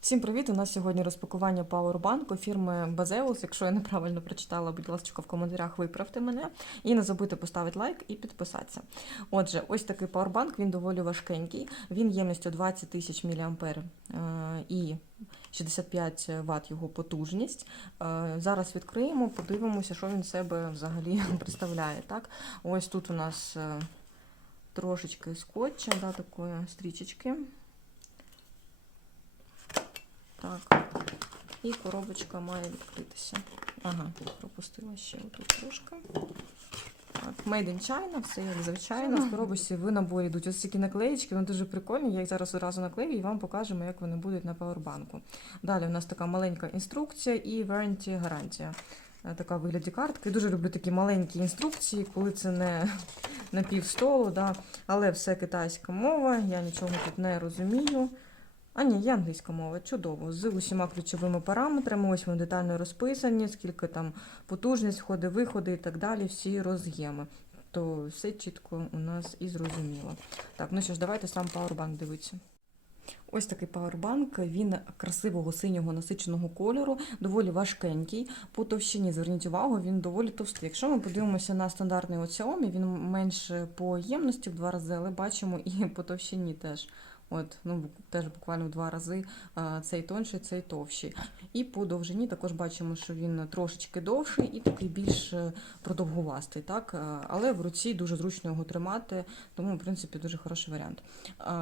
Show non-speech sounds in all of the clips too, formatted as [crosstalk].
Всім привіт! У нас сьогодні розпакування пауербанку фірми Bazeus. Якщо я неправильно прочитала, будь ласка, в коментарях виправте мене. І не забудьте поставити лайк і підписатися. Отже, ось такий пауербанк, він доволі важкенький. Він ємністю 20 тисяч мА і 65 Вт його потужність. Е, Зараз відкриємо, подивимося, що він себе взагалі [laughs] представляє. Так? Ось тут у нас е, трошечки скотча, да, такої стрічечки. Так. І коробочка має відкритися. Ага, пропустила ще отут трошки. Так, Made in China, все як звичайно. В коробочці в наборі йдуть ось такі наклеїчки, вони дуже прикольні. Я їх зараз одразу наклею і вам покажемо, як вони будуть на пауербанку. Далі у нас така маленька інструкція і warranty гарантія. Е, Така в вигляді картки. Дуже люблю такі маленькі інструкції, коли це не [laughs] на пів столу, да. але все китайська мова, я нічого тут не розумію. А ні, є англійська мова, чудово. З усіма ключовими параметрами, ось вони детально розписані, скільки там потужність, входи, виходи і так далі, всі роз'єми. То все чітко у нас і зрозуміло. Так, ну що ж, давайте сам пауербанк дивитися. Ось такий пауербанк, він красивого синього насиченого кольору, доволі важкенький. По товщині, зверніть увагу, він доволі товстий. Якщо ми подивимося на стандартний Xiaomi, він менше по ємності в два рази, але бачимо і по товщині теж. От, ну, теж буквально в два рази цей тонший, цей товщий. І по довжині також бачимо, що він трошечки довший і такий більш е, продовгувастий. Так? Але в руці дуже зручно його тримати, тому, в принципі, дуже хороший варіант.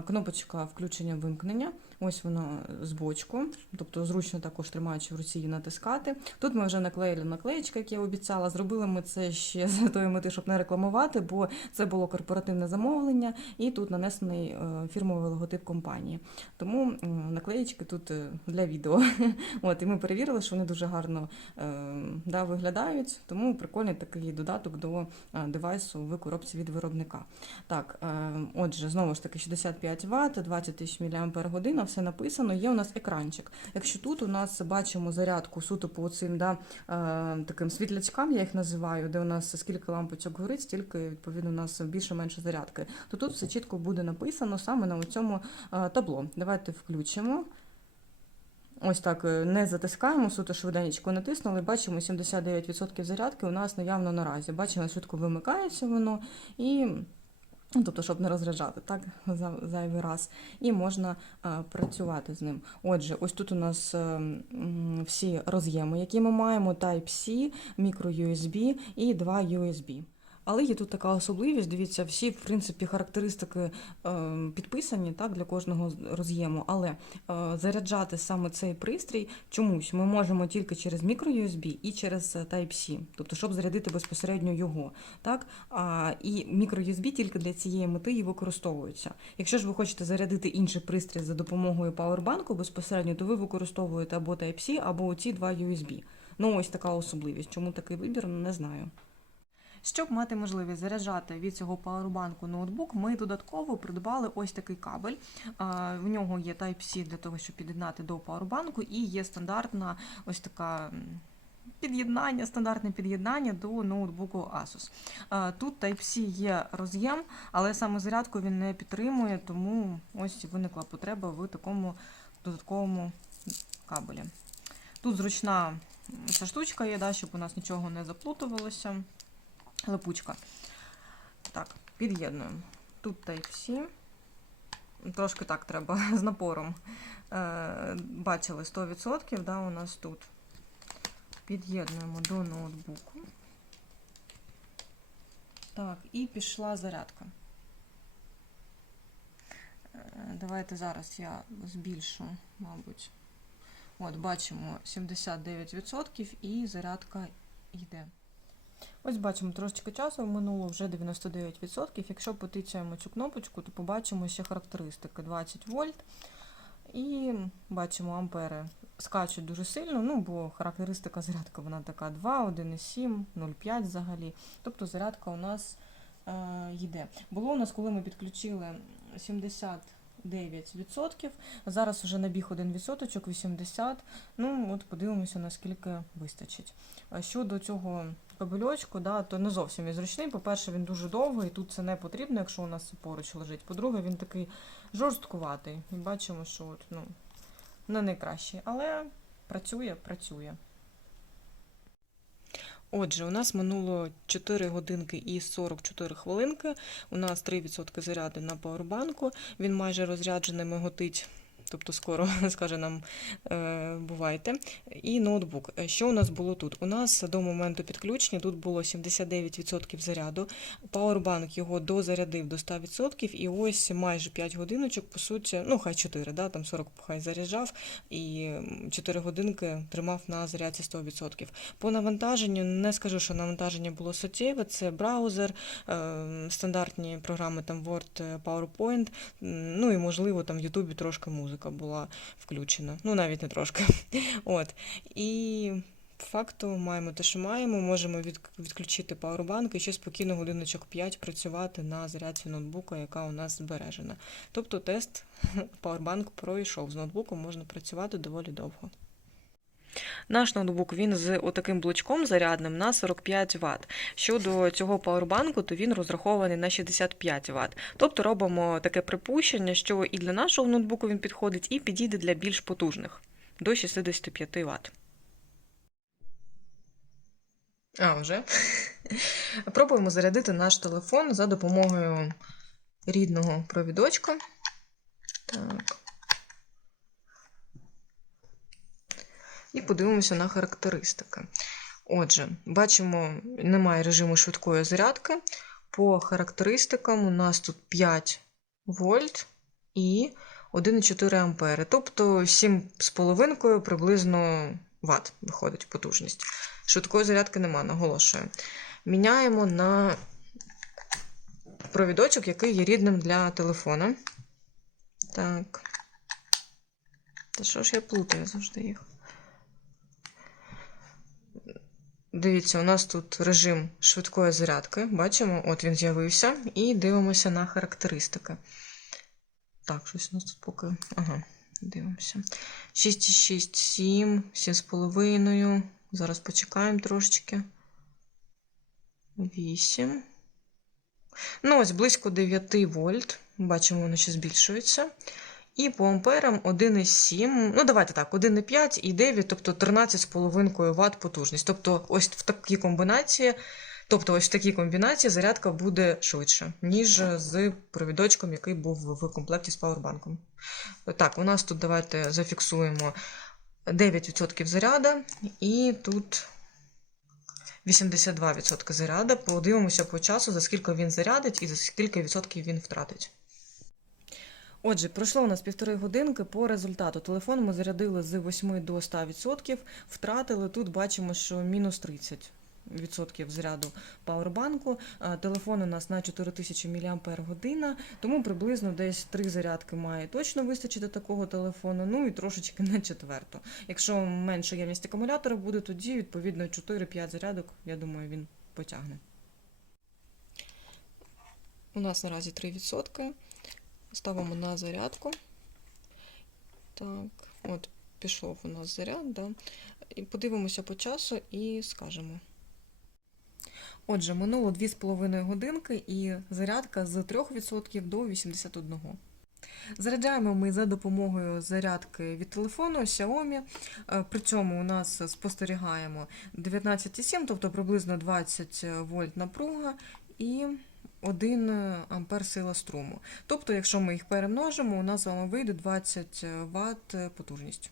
Кнопочка включення вимкнення. Ось вона з бочку, тобто зручно також тримаючи в руці її натискати. Тут ми вже наклеїли наклеєчки, як я обіцяла. Зробили ми це ще з [laughs] тої мети, щоб не рекламувати, бо це було корпоративне замовлення, і тут нанесений е, фірмовий логотип компанії. Тому наклеєчки тут е, для відео. [laughs] От, і ми перевірили, що вони дуже гарно е, да, виглядають, тому прикольний такий додаток до е, девайсу в коробці від виробника. Так, е, отже, знову ж таки 65 Вт, 20 тисяч мАч, все написано. Є у нас екранчик. Якщо тут у нас бачимо зарядку суто по цим да, е, таким світлячкам, я їх називаю, де у нас скільки лампочок горить, стільки відповідно у нас більше-менше зарядки, то тут все чітко буде написано саме на цьому е, табло. Давайте включимо. Ось так е, не затискаємо, суто швиденько натиснули. Бачимо 79% зарядки у нас наявно наразі. Бачимо, швидко вимикається воно і. Ну, Тобто, щоб не розряджати, так, за- зайвий раз, і можна е, працювати з ним. Отже, ось тут у нас е, всі роз'єми, які ми маємо: Type-C, micro-USB і два USB. Але є тут така особливість, дивіться, всі, в принципі, характеристики е, підписані так, для кожного роз'єму, але е, заряджати саме цей пристрій чомусь ми можемо тільки через micro-USB і через е, Type-C, тобто, щоб зарядити безпосередньо його. Так? А, і micro-USB тільки для цієї мети і використовується. Якщо ж ви хочете зарядити інший пристрій за допомогою пауербанку безпосередньо, то ви використовуєте або Type-C, або оці два USB. Ну, ось така особливість. Чому такий вибір, не знаю. Щоб мати можливість заряджати від цього пауербанку ноутбук, ми додатково придбали ось такий кабель. В нього є Type-C для того, щоб під'єднати до пауербанку, і є стандартна ось така. Під'єднання, стандартне під'єднання до ноутбуку Asus. Тут Type-C є роз'єм, але саме зарядку він не підтримує, тому ось виникла потреба в такому додатковому кабелі. Тут зручна ця штучка є, да, щоб у нас нічого не заплутувалося липучка. Так, під'єднуємо. Тут Type-C. Трошки так треба [laughs] з напором. Е, бачили 100%, да, у нас тут. Під'єднуємо до ноутбуку. Так, і пішла зарядка. Е, Давайте зараз я збільшу, мабуть. От, бачимо 79% і зарядка йде. Ось бачимо трошечки часу, минуло вже 99%. Якщо потицяємо цю кнопочку, то побачимо ще характеристики 20 вольт. І бачимо ампери скачуть дуже сильно, ну бо характеристика зарядки вона така 2, 1,7, 0,5 взагалі. Тобто зарядка у нас е, йде. Було у нас, коли ми підключили 79%, зараз вже набіг 1%, 80. Ну, от подивимося, наскільки вистачить. Щодо цього кабельочку, да, то не зовсім він зручний. По-перше, він дуже довгий, тут це не потрібно, якщо у нас поруч лежить. По-друге, він такий жорсткуватий. І бачимо, що от, ну, не найкращий, але працює, працює. Отже, у нас минуло 4 годинки і 44 хвилинки. У нас 3% заряду на пауербанку. Він майже розряджений, миготить. Тобто скоро [laughs] скаже нам е, бувайте. І ноутбук. Що у нас було тут? У нас до моменту підключення тут було 79% заряду. Пауербанк його дозарядив до 100%, і ось майже 5 годиночок, по суті, ну хай 4, да, там 40 хай заряджав, і 4 годинки тримав на зарядці 100%. По навантаженню не скажу, що навантаження було суттєве. Це браузер, е, стандартні програми там Word, е, PowerPoint, ну і можливо там в Ютубі трошки музика була включена. Ну навіть не трошки. [laughs] От. І факту маємо те, що маємо. Можемо відключити пауербанк і ще спокійно годиночок 5 працювати на зарядці ноутбука, яка у нас збережена. Тобто тест [laughs] пауербанк пройшов. З ноутбуком можна працювати доволі довго. Наш ноутбук він з отаким блочком зарядним на 45 Вт. Щодо цього пауербанку, то він розрахований на 65 Вт. Тобто робимо таке припущення, що і для нашого ноутбуку він підходить, і підійде для більш потужних до 65 Вт. А, вже. [laughs] Пробуємо зарядити наш телефон за допомогою рідного провідочка. Так. І подивимося на характеристики. Отже, бачимо, немає режиму швидкої зарядки. По характеристикам у нас тут 5 вольт і 1,4 ампери. Тобто 7,5 приблизно Вт виходить потужність. Швидкої зарядки нема, наголошую. Міняємо на провідочок, який є рідним для телефона. Так. Та що ж я плутаю завжди їх? Дивіться, у нас тут режим швидкої зарядки. Бачимо, от він з'явився. І дивимося на характеристики. Так, щось у нас тут поки. Ага, дивимося. 6,6, 7, 7,5. Зараз почекаємо трошечки. 8. Ну, ось близько 9 вольт. Бачимо, воно ще збільшується. І по амперам 1,7, ну давайте так, 1,5 і 9, тобто 13,5 Вт потужність. Тобто, ось в такій комбінації, тобто ось в такій комбінації зарядка буде швидше, ніж з провідочком, який був в комплекті з пауербанком. Так, у нас тут давайте зафіксуємо 9% заряда, і тут 82% заряда. Подивимося по часу, за скільки він зарядить і за скільки відсотків він втратить. Отже, пройшло у нас півтори годинки по результату. Телефон ми зарядили з 8 до 100%, втратили. Тут бачимо, що мінус 30% заряду пауербанку. Телефон у нас на 4000 мАч, тому приблизно десь 3 зарядки має точно вистачити такого телефону, ну і трошечки на четверту. Якщо менша ємність акумулятора буде, тоді відповідно 4-5 зарядок, я думаю, він потягне. У нас наразі 3%. Ставимо на зарядку. Так, от, пішов у нас заряд, да. І подивимося по часу і скажемо. Отже, минуло 2,5 годинки і зарядка з 3% до 81%. Заряджаємо ми за допомогою зарядки від телефону Xiaomi. Е, При цьому у нас спостерігаємо 19,7, тобто приблизно 20 вольт напруга і 1 ампер сила струму. Тобто, якщо ми їх перемножимо, у нас з вами вийде 20 Вт потужність.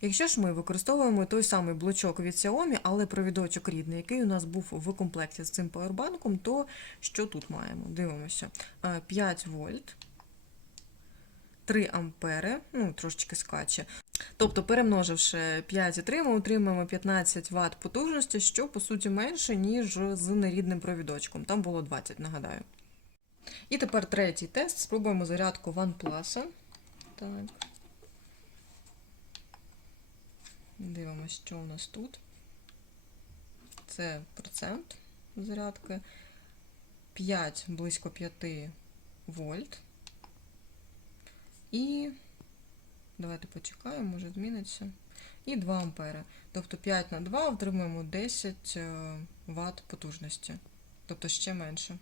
Якщо ж ми використовуємо той самий блочок від Xiaomi, але провідочок рідний, який у нас був в комплекті з цим пауербанком, то що тут маємо? Дивимося. Е, 5 вольт, 3 ампери, ну трошечки скаче. Тобто, перемноживши 5,3, ми отримаємо 15 Вт потужності, що по суті менше, ніж з нерідним провідочком. Там було 20, нагадаю. І тепер третій тест. Спробуємо зарядку OnePlus. Так. Дивимося, що у нас тут. Це процент зарядки. 5, близько 5 вольт. І давайте почекаємо, може зміниться. І 2 ампери. Тобто 5 на 2 отримуємо 10 Вт потужності. Тобто ще менше.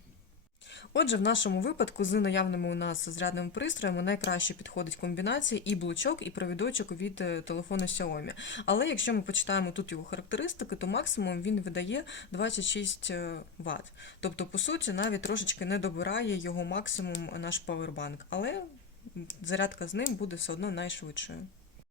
Отже, в нашому випадку з наявними у нас зарядними пристроями найкраще підходить комбінація і блочок, і провідочок від е, телефону Xiaomi. Але якщо ми почитаємо тут його характеристики, то максимум він видає 26 Вт. Тобто, по суті, навіть трошечки не добирає його максимум наш павербанк. Але зарядка з ним буде все одно найшвидшою.